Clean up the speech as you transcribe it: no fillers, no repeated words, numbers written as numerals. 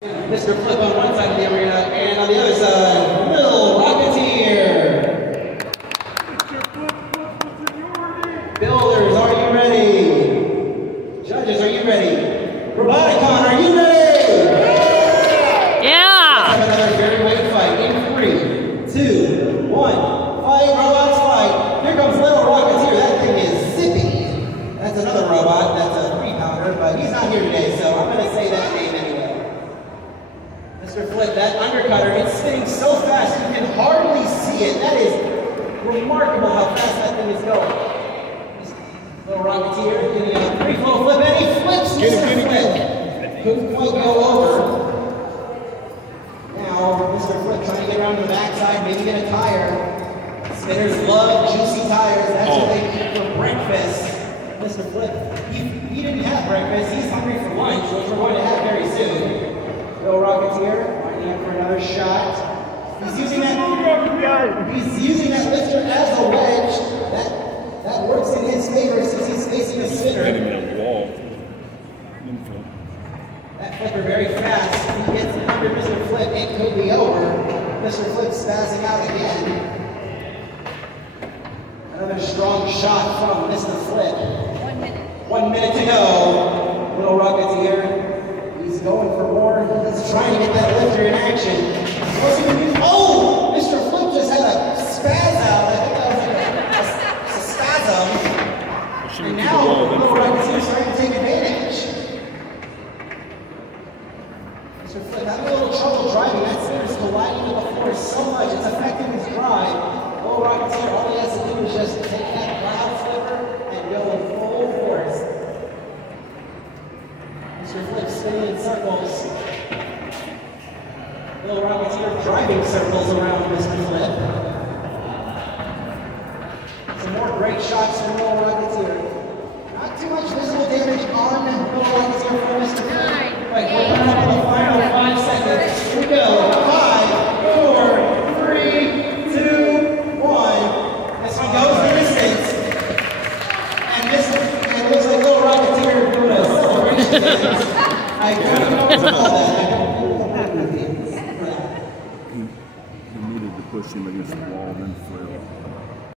Mr. Flip on one side of the arena, and on the other side, Lil Rocketeer. Builders, are you ready? Judges, are you ready? Roboticon, are you ready? Yeah! Let's have another very weight fight in 3, 2, 1. Fight, robots, fight. Here comes Lil Rocketeer. That thing is zippy. That's another robot. That's a 3-pounder, but he's not here today, so I'm going to say that name anyway. Mr. Flip, that undercutter, it's spinning so fast you can hardly see it. That is remarkable how fast that thing is going. Lil Rocketeer getting a free-flow flip, and he flips Mr. Flip. Couldn't quite go over. Now, Mr. Flip trying to get around to the backside, maybe get a tire. Spinners love juicy tires. That's what they eat for breakfast. Mr. Flip, he didn't have breakfast. He's hungry for lunch, which we're going to have very soon. Lil Rocketeer, lining up for another shot. He's using that lifter as a wedge. That works in his favor since he's facing a spinner. That flipper very fast. If he gets under Mr. Flip, it could be over. Mr. Flip spazzing out again. Another strong shot from Mr. Flip. 1 minute. 1 minute to go. Lil Rocketeer. He's going for more. He's trying to get that lifter in action. Oh! Mr. Flip just had a spaz out. I think that was like a spasm. And now Lil Rocketeer is starting to take advantage. Mr. Flip having a little trouble driving. That spinner's colliding to the floor so much. It's affecting his drive. Lil Rocketeer, all he has to do is just take that loud flipper and go in full force. Mr. Flip spinning in circles. Lil Rocketeer driving circles around Mr. Flip. Some more great shots from Lil Rocketeer. Not too much visible damage on Lil Rocketeer from Mr. Flip. Right, we're coming up on the final 5 seconds. Here we go. 5, 4, 3, 2, 1. This one goes the distance. And it looks like Lil Rocketeer doing a celebration dance. I don't know what to call that. I don't know. He needed to push him against the wall and then flip.